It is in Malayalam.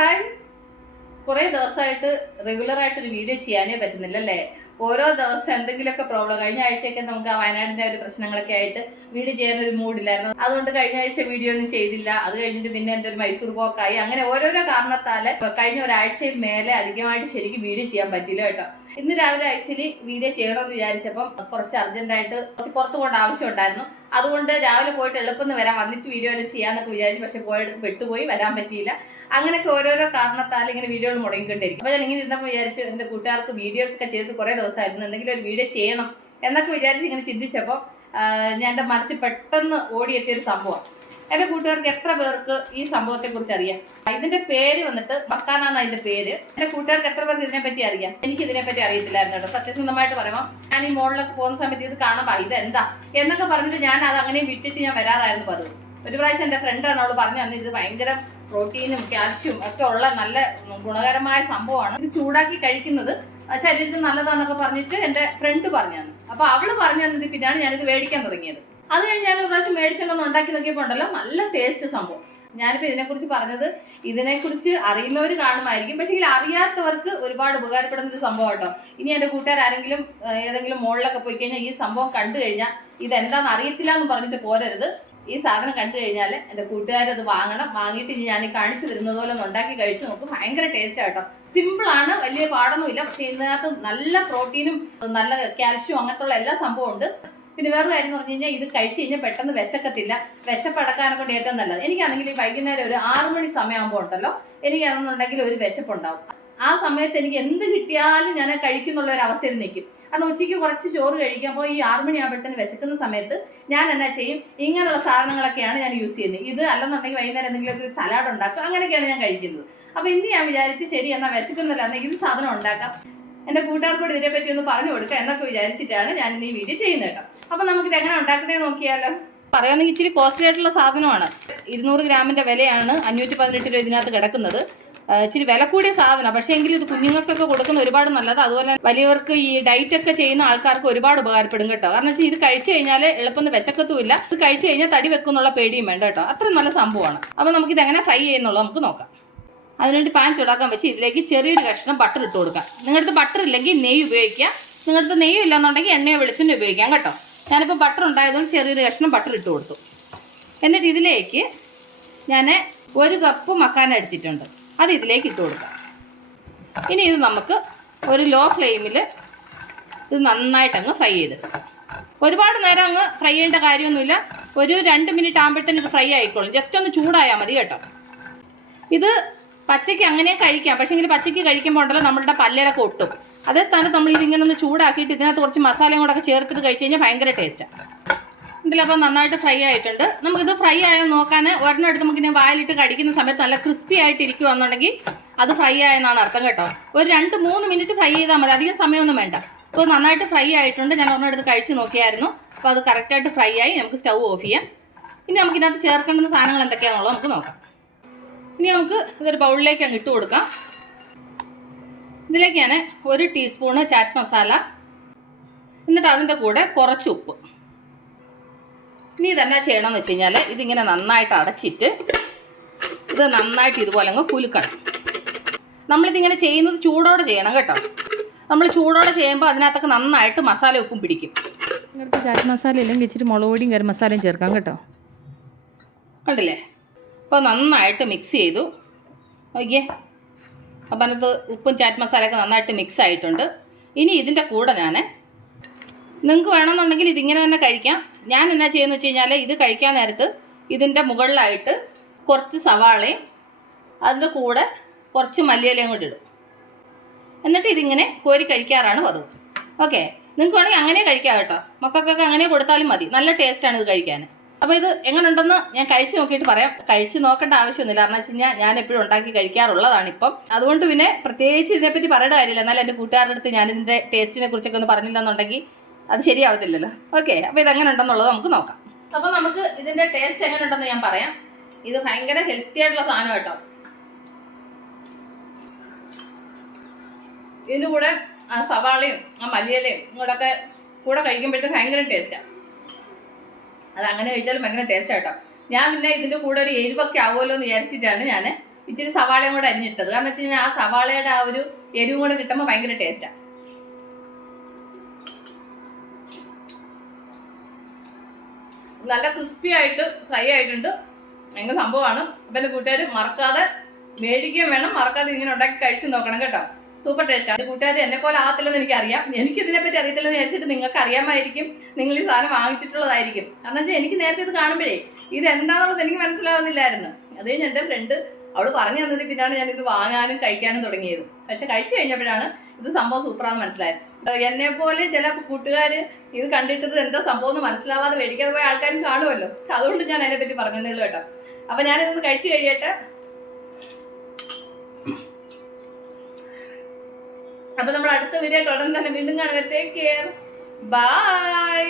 ഹായ്. കുറേ ദിവസമായിട്ട് റെഗുലറായിട്ടൊരു വീഡിയോ ചെയ്യാനേ പറ്റുന്നില്ല അല്ലേ? ഓരോ ദിവസം എന്തെങ്കിലുമൊക്കെ പ്രോബ്ലം. കഴിഞ്ഞ ആഴ്ചയൊക്കെ നമുക്ക് ആ വയനാടിൻ്റെ ഒരു പ്രശ്നങ്ങളൊക്കെ ആയിട്ട് വീഡിയോ ചെയ്യാനൊരു മൂഡില്ലായിരുന്നു. അതുകൊണ്ട് കഴിഞ്ഞ ആഴ്ച വീഡിയോ ഒന്നും ചെയ്തില്ല. അത് കഴിഞ്ഞിട്ട് പിന്നെ എൻ്റെ ഒരു മൈസൂർ പോക്കായി. അങ്ങനെ ഓരോരോ കാരണത്താൽ കഴിഞ്ഞ ഒരാഴ്ചയിൽ മേലെ അധികമായിട്ട് ശരിക്കും വീഡിയോ ചെയ്യാൻ പറ്റില്ല കേട്ടോ. ഇന്ന് രാവിലെ ആക്ച്വലി വീഡിയോ ചെയ്യണമെന്ന് വിചാരിച്ചപ്പം കുറച്ച് അർജന്റായിട്ട് പുറത്തു പോകേണ്ട ആവശ്യം ഉണ്ടായിരുന്നു. അതുകൊണ്ട് രാവിലെ പോയിട്ട് എളുപ്പം വരാൻ വന്നിട്ട് വീഡിയോ ചെയ്യാന്നൊക്കെ വിചാരിച്ചു. പക്ഷെ പോയെടുത്ത് പെട്ടുപോയി, വരാൻ പറ്റിയില്ല. അങ്ങനെയൊക്കെ ഓരോരോ കാരണത്താൽ ഇങ്ങനെ വീഡിയോകൾ മുടങ്ങിക്കൊണ്ടിരിക്കും. അപ്പോൾ ഞാൻ ഇങ്ങനെ ഇരുന്നപ്പോൾ വിചാരിച്ചു എൻ്റെ കൂട്ടുകാർക്ക് വീഡിയോസ് ഒക്കെ ചെയ്ത് കുറേ ദിവസമായിരുന്നു, എന്തെങ്കിലും ഒരു വീഡിയോ ചെയ്യണം എന്നൊക്കെ വിചാരിച്ച് ഇങ്ങനെ ചിന്തിച്ചപ്പോൾ ഞാൻ എൻ്റെ മനസ്സിൽ പെട്ടെന്ന് ഓടിയെത്തിയൊരു സംഭവം. എൻ്റെ കൂട്ടുകാർക്ക് എത്ര പേർക്ക് ഈ സംഭവത്തെക്കുറിച്ച് അറിയാം? ഇതിന്റെ പേര് വന്നിട്ട് മക്കാന എന്നാണ് ഇതിന്റെ പേര്. എൻ്റെ കൂട്ടുകാർക്ക് എത്ര പേർക്ക് ഇതിനെപ്പറ്റി അറിയാം? എനിക്ക് ഇതിനെപ്പറ്റി അറിയത്തില്ലായിരുന്നു കേട്ടോ. സത്യസന്ധമായിട്ട് പറയുമ്പോൾ ഞാൻ ഈ മോളിലൊക്കെ പോകുന്ന സമയത്ത് ഇത് കാണാൻ ഇതെന്താ എന്നൊക്കെ പറഞ്ഞിട്ട് ഞാൻ അത് അങ്ങനെ വിട്ടിട്ട് ഞാൻ വരാറായിരുന്നു പതിവ്. ഒരു പ്രാവശ്യം എൻ്റെ ഫ്രണ്ടാണ് അവൾ പറഞ്ഞു തന്നെ ഇത് ഭയങ്കര പ്രോട്ടീനും കാൽഷ്യം ഒക്കെ ഉള്ള നല്ല ഗുണകരമായ സംഭവമാണ്. ഇത് ചൂടാക്കി കഴിക്കുന്നത് ശരീരത്തിന് നല്ലതാന്നൊക്കെ പറഞ്ഞിട്ട് എൻ്റെ ഫ്രണ്ട് പറഞ്ഞു തന്നു. അപ്പോൾ അവള് പറഞ്ഞു തന്നത് പിന്നെയാണ് ഞാനിത് മേടിക്കാൻ തുടങ്ങിയത്. അത് കഴിഞ്ഞ് ഞാൻ ഒരു പ്രാവശ്യം മേടിച്ചൊന്ന് ഉണ്ടാക്കി നോക്കിയപ്പോൾ ഉണ്ടല്ലോ നല്ല ടേസ്റ്റ് സംഭവം. ഞാനിപ്പോൾ ഇതിനെക്കുറിച്ച് പറഞ്ഞത് ഇതിനെക്കുറിച്ച് അറിയുന്നവർ കാണുമായിരിക്കും, പക്ഷേ അറിയാത്തവർക്ക് ഒരുപാട് ഉപകാരപ്പെടുന്ന ഒരു സംഭവം കേട്ടോ. ഇനി എൻ്റെ കൂട്ടുകാരെങ്കിലും ഏതെങ്കിലും മോളിലൊക്കെ പോയി കഴിഞ്ഞാൽ ഈ സംഭവം കണ്ടു കഴിഞ്ഞാൽ ഇതെന്താണെന്ന് അറിയത്തില്ല എന്ന് പറഞ്ഞിട്ട് പോരരുത്. ഈ സാധനം കണ്ടു കഴിഞ്ഞാൽ എൻ്റെ കൂട്ടുകാരത് വാങ്ങണം. വാങ്ങിയിട്ട് ഇനി ഞാൻ കാണിച്ചു തരുന്നത് പോലെ ഒന്ന് ഉണ്ടാക്കി കഴിച്ച് നോക്കും. ഭയങ്കര ടേസ്റ്റ് ആട്ടോ. സിമ്പിളാണ്, വലിയ പാടൊന്നുമില്ല. പക്ഷേ ഇതിനകത്ത് നല്ല പ്രോട്ടീനും നല്ല കാൽഷ്യം അങ്ങനത്തുള്ള എല്ലാ സംഭവം ഉണ്ട്. പിന്നെ വേറെ കാര്യം എന്ന് പറഞ്ഞു കഴിഞ്ഞാൽ ഇത് കഴിച്ചു കഴിഞ്ഞാൽ പെട്ടെന്ന് വിശക്കത്തില്ല. വിശപ്പടക്കാനെ കൊണ്ട് ഏറ്റവും നല്ലത്. എനിക്കാണെങ്കിൽ ഈ വൈകുന്നേരം ഒരു 6 മണി സമയമാകുമ്പോൾ ഉണ്ടല്ലോ, എനിക്കാണെന്നുണ്ടെങ്കിൽ ഒരു വിശപ്പുണ്ടാവും. ആ സമയത്ത് എനിക്ക് എന്ത് കിട്ടിയാലും ഞാൻ കഴിക്കുന്നുള്ള ഒരു അവസ്ഥയിൽ നിൽക്കും. കാരണം ഉച്ചയ്ക്ക് കുറച്ച് ചോറ് കഴിക്കുമ്പോൾ ഈ 6 മണിയാകുമ്പോഴത്തേന് വിശക്കുന്ന സമയത്ത് ഞാൻ എന്നാ ചെയ്യും, ഇങ്ങനെയുള്ള സാധനങ്ങളൊക്കെയാണ് ഞാൻ യൂസ് ചെയ്യുന്നത്. ഇത് അല്ലെന്നുണ്ടെങ്കിൽ വൈകുന്നേരം എന്തെങ്കിലുമൊക്കെ ഒരു സലാഡ് ഉണ്ടാക്കും, അങ്ങനെയൊക്കെയാണ് ഞാൻ കഴിക്കുന്നത്. അപ്പോൾ ഇന്ന് ഞാൻ വിചാരിച്ച് ശരി എന്നാൽ വിശക്കുന്നില്ല എന്നാൽ ഇത് സാധനം ഉണ്ടാക്കാം, എൻ്റെ കൂട്ടുകാർക്കൂടെ ഇതിനെപ്പറ്റി ഒന്ന് പറഞ്ഞു കൊടുക്കുക എന്നൊക്കെ വിചാരിച്ചിട്ടാണ് ഞാൻ ഇന്ന് ഈ വീഡിയോ ചെയ്യുന്നത് കേട്ടോ. അപ്പോൾ നമുക്കിത് എങ്ങനെ ഉണ്ടാക്കുന്നതെന്ന് നോക്കിയാലോ. പറയുകയാണെങ്കിൽ ഇച്ചിരി കോസ്റ്റ്ലി ആയിട്ടുള്ള സാധനമാണ്. 200 ഗ്രാമിൻ്റെ വിലയാണ് 518 രൂപ ഇതിനകത്ത് കിടക്കുന്നത്. ഇച്ചിരി വില കൂടിയ സാധനം, പക്ഷേ എങ്കിലും ഇത് കുഞ്ഞുങ്ങൾക്കൊക്കെ കൊടുക്കുന്ന ഒരുപാട് നല്ലത്. അതുപോലെ വലിയവർക്ക് ഈ ഡയറ്റ് ഒക്കെ ചെയ്യുന്ന ആൾക്കാർക്ക് ഒരുപാട് ഉപകാരപ്പെടും കേട്ടോ. കാരണം വെച്ചാൽ ഇത് കഴിച്ചു കഴിഞ്ഞാൽ എളുപ്പം വിശക്കത്തുമില്ല. ഇത് കഴിച്ചു കഴിഞ്ഞാൽ തടി വെക്കുന്നുള്ള പേടിയും വേണ്ട കേട്ടോ. അത്ര നല്ല സംഭവമാണ്. അപ്പോൾ നമുക്കിത് എങ്ങനെ ഫ്രൈ ചെയ്യുന്നുള്ളത് നമുക്ക് നോക്കാം. അതിനുവേണ്ടി പാൻ ചൂടാക്കാൻ വെച്ച് ഇതിലേക്ക് ചെറിയൊരു കഷ്ണം ബട്ടർ ഇട്ട് കൊടുക്കാം. നിങ്ങളുടെ ബട്ടർ ഇല്ലെങ്കിൽ നെയ്യ് ഉപയോഗിക്കാം. നിങ്ങളുടെ നെയ്യ് ഇല്ലെന്നുണ്ടെങ്കിൽ എണ്ണയോ വെളിച്ചെണ്ണ ഉപയോഗിക്കാം കേട്ടോ. ഞാനിപ്പോൾ ബട്ടർ ഉണ്ടായതുകൊണ്ട് ചെറിയൊരു കഷ്ണം ബട്ടർ ഇട്ട് കൊടുത്തു. എന്നിട്ട് ഇതിലേക്ക് ഞാൻ 1 കപ്പ് മക്കാന എടുത്തിട്ടുണ്ട്, അത് ഇതിലേക്ക് ഇട്ട് കൊടുക്കാം. ഇനി ഇത് നമുക്ക് ഒരു ലോ ഫ്ലെയിമിൽ ഇത് നന്നായിട്ടങ്ങ് ഫ്രൈ ചെയ്തെടുക്കാം. ഒരുപാട് നേരം അങ്ങ് ഫ്രൈ ചെയ്യേണ്ട കാര്യമൊന്നുമില്ല. ഒരു 2 മിനിറ്റ് ആകുമ്പോഴത്തേന് ഇത് ഫ്രൈ ആയിക്കോളും. ജസ്റ്റ് ഒന്ന് ചൂടായാൽ മതി കേട്ടോ. ഇത് പച്ചയ്ക്ക് അങ്ങനെ കഴിക്കാം, പക്ഷേ എങ്കിൽ പച്ചയ്ക്ക് കഴിക്കുമ്പോൾ ഉണ്ടല്ലോ നമ്മളുടെ പല്ലിലൊക്കെ ഒട്ടും. അതേ സ്ഥാനത്ത് നമ്മൾ ഇതിങ്ങനെ ഒന്ന് ചൂടാക്കിയിട്ട് ഇതിനകത്ത് കുറച്ച് മസാലയും കൂടെ ഒക്കെ ചേർത്തിട്ട് കഴിച്ച് കഴിഞ്ഞാൽ ഭയങ്കര ടേസ്റ്റാണ്. ഇതിൽ അപ്പോൾ നന്നായിട്ട് ഫ്രൈ ആയിട്ടുണ്ട്. നമുക്കിത് ഫ്രൈ ആയോ നോക്കാൻ ഒരെണ്ണം എടുത്ത് നമുക്കിങ്ങനെ വായിലിട്ട് കടിക്കുന്ന സമയത്ത് നല്ല ക്രിസ്പി ആയിട്ട് ഇരിക്കുവാണെന്നുണ്ടെങ്കിൽ അത് ഫ്രൈ ആയെന്നാണ് അർത്ഥം കേട്ടോ. ഒരു 2-3 മിനിറ്റ് ഫ്രൈ ചെയ്താൽ മതി, അധികം സമയമൊന്നും വേണ്ട. അപ്പോൾ നന്നായിട്ട് ഫ്രൈ ആയിട്ടുണ്ട്. ഞാൻ ഒരെണ്ണം എടുത്ത് കഴിച്ച് നോക്കിയായിരുന്നു. അപ്പോൾ അത് കറക്റ്റായിട്ട് ഫ്രൈ ആയി. നമുക്ക് സ്റ്റൗ ഓഫ് ചെയ്യാം. ഇനി നമുക്കിതിനകത്ത് ചേർക്കേണ്ടുന്ന സാധനങ്ങൾ എന്തൊക്കെയാണെന്നുള്ളത് നമുക്ക് നോക്കാം. ഇനി നമുക്ക് ഇതൊരു ബൗളിലേക്ക് അങ്ങ് ഇട്ട് കൊടുക്കാം. ഇതിലേക്ക് ഞാൻ 1 ടീസ്പൂണ് ചാറ്റ് മസാല, എന്നിട്ട് അതിൻ്റെ കൂടെ കുറച്ച് ഉപ്പ്. ഇനി ഇതെന്നാ ചെയ്യണമെന്ന് വെച്ച് കഴിഞ്ഞാൽ ഇതിങ്ങനെ നന്നായിട്ട് അടച്ചിട്ട് ഇത് നന്നായിട്ട് ഇതുപോലെ അങ്ങ് കുലുക്കണം. നമ്മളിതിങ്ങനെ ചെയ്യുന്നത് ചൂടോടെ ചെയ്യണം കേട്ടോ. നമ്മൾ ചൂടോടെ ചെയ്യുമ്പോൾ അതിനകത്തൊക്കെ നന്നായിട്ട് മസാല ഉപ്പും പിടിക്കും. ഇങ്ങനത്തെ ചാറ്റ് മസാല ഇല്ലെങ്കിൽ ഇച്ചിരി മുളക് പൊടിയും ഗരം മസാലയും ചേർക്കാം കേട്ടോ. കണ്ടില്ലേ? അപ്പോൾ നന്നായിട്ട് മിക്സ് ചെയ്തു നോക്കിയേ. അപ്പം അതിനകത്ത് ഉപ്പും ചാറ്റ് മസാലയൊക്കെ നന്നായിട്ട് മിക്സ് ആയിട്ടുണ്ട്. ഇനി ഇതിൻ്റെ കൂടെ നിങ്ങൾക്ക് വേണമെന്നുണ്ടെങ്കിൽ ഇതിങ്ങനെ തന്നെ കഴിക്കാം. ഞാൻ എന്നാ ചെയ്യുന്നത് വെച്ച് കഴിഞ്ഞാൽ ഇത് കഴിക്കാൻ നേരത്ത് ഇതിൻ്റെ മുകളിലായിട്ട് കുറച്ച് സവാളയും അതിൻ്റെ കൂടെ കുറച്ച് മല്ലിയിലയും കൂടി ഇടും. എന്നിട്ട് ഇതിങ്ങനെ കോരി കഴിക്കാറാണ് പതിവ്. ഓക്കെ, നിങ്ങൾക്ക് വേണമെങ്കിൽ അങ്ങനെ കഴിക്കാം കേട്ടോ. മക്കൾക്കൊക്കെ അങ്ങനെ കൊടുത്താലും മതി. നല്ല ടേസ്റ്റാണ് ഇത് കഴിക്കാൻ. അപ്പോൾ ഇത് എങ്ങനെയുണ്ടെന്ന് ഞാൻ കഴിച്ച് നോക്കിയിട്ട് പറയാം. കഴിച്ച് നോക്കേണ്ട ആവശ്യമൊന്നുമില്ല. കാരണം വെച്ച് കഴിഞ്ഞാൽ ഞാൻ എപ്പോഴും ഉണ്ടാക്കി കഴിക്കാറുള്ളതാണ് ഇപ്പം. അതുകൊണ്ട് പിന്നെ പ്രത്യേകിച്ച് ഇതിനെപ്പറ്റി പറയേണ്ട കാര്യമില്ല. എന്നാലും എൻ്റെ കൂട്ടുകാരുടെ അടുത്ത് ഞാനിതിൻ്റെ ടേസ്റ്റിനെ കുറിച്ചൊക്കെ ഒന്ന് പറഞ്ഞില്ലെന്നുണ്ടെങ്കിൽ അത് ശരിയാവത്തില്ലല്ലോ. ഓക്കെ, അപ്പോൾ ഇതെങ്ങനെ ഉണ്ടെന്നുള്ളത് നമുക്ക് നോക്കാം. അപ്പോൾ നമുക്ക് ഇതിൻ്റെ ടേസ്റ്റ് എങ്ങനെ ഉണ്ടെന്ന് ഞാൻ പറയാം. ഇത് ഭയങ്കര ഹെൽത്തി ആയിട്ടുള്ള സാധനം കേട്ടോ. ഇതിൻ്റെ കൂടെ ആ സവാളയും ആ മല്ലിയിലയും ഇങ്ങോട്ടൊക്കെ കൂടെ കഴിക്കുമ്പോഴത്തേക്ക് ഭയങ്കര ടേസ്റ്റാണ്. അത് അങ്ങനെ കഴിച്ചാലും ഭയങ്കര ടേസ്റ്റ് കേട്ടോ. ഞാൻ പിന്നെ ഇതിൻ്റെ കൂടെ ഒരു എരിവൊക്കെ ആവുമല്ലോ എന്ന് വിചാരിച്ചിട്ടാണ് ഞാൻ ഇച്ചിരി സവാളയും കൂടെ അരിഞ്ഞിട്ടത്. കാരണം വെച്ച് കഴിഞ്ഞാൽ ആ സവാളയുടെ ആ ഒരു എരിവും കൂടെ കിട്ടുമ്പോൾ ഭയങ്കര ടേസ്റ്റാണ്. നല്ല ക്രിസ്പി ആയിട്ട് ഫ്രൈ ആയിട്ടുണ്ട്. ഭയങ്കര സംഭവമാണ്. അപ്പം എൻ്റെ കൂട്ടുകാർ മറക്കാതെ മേടിക്കുകയും വേണം, മറക്കാതെ ഇങ്ങനെ ഉണ്ടാക്കി കഴിച്ച് നോക്കണം കേട്ടോ. സൂപ്പർ ടേസ്റ്റാണ്. എൻ്റെ കൂട്ടുകാർ എന്നെ പോലെ ആകത്തില്ലെന്ന് എനിക്കറിയാം. എനിക്കിതിനെപ്പറ്റി അറിയത്തില്ലെന്ന് വിചാരിച്ചിട്ട് നിങ്ങൾക്ക് അറിയാമായിരിക്കും, നിങ്ങൾ ഈ സാധനം വാങ്ങിച്ചിട്ടുള്ളതായിരിക്കും. കാരണം വെച്ചാൽ എനിക്ക് നേരത്തെ ഇത് കാണുമ്പോഴേ ഇത് എന്താണെന്നുള്ളത് എനിക്ക് മനസ്സിലാവുന്നില്ലായിരുന്നു. അത് കഴിഞ്ഞ് എൻ്റെ ഫ്രണ്ട് അവൾ പറഞ്ഞു തന്നത് പിന്നാണ് ഞാനിത് വാങ്ങാനും കഴിക്കാനും തുടങ്ങിയത്. പക്ഷെ കഴിച്ചു കഴിഞ്ഞപ്പോഴാണ് ഇത് സംഭവം സൂപ്പറാണെന്ന് മനസ്സിലായത്. എന്നെ പോലെ ചില കൂട്ടുകാർ ഇത് കണ്ടിട്ടത് എന്താ സംഭവം എന്ന് മനസ്സിലാവാതെ മേടിക്കാതെ പോയ ആൾക്കാരും കാണുമല്ലോ. അതുകൊണ്ട് ഞാൻ അതിനെപ്പറ്റി പറഞ്ഞതേ ഉള്ളൂ കേട്ടോ. അപ്പം ഞാനിത് കഴിച്ചു കഴിയട്ടെ. അപ്പൊ നമ്മൾ അടുത്ത വീഡിയോ ഉടൻ തന്നെ വീണ്ടും കാണുക. Take care, by.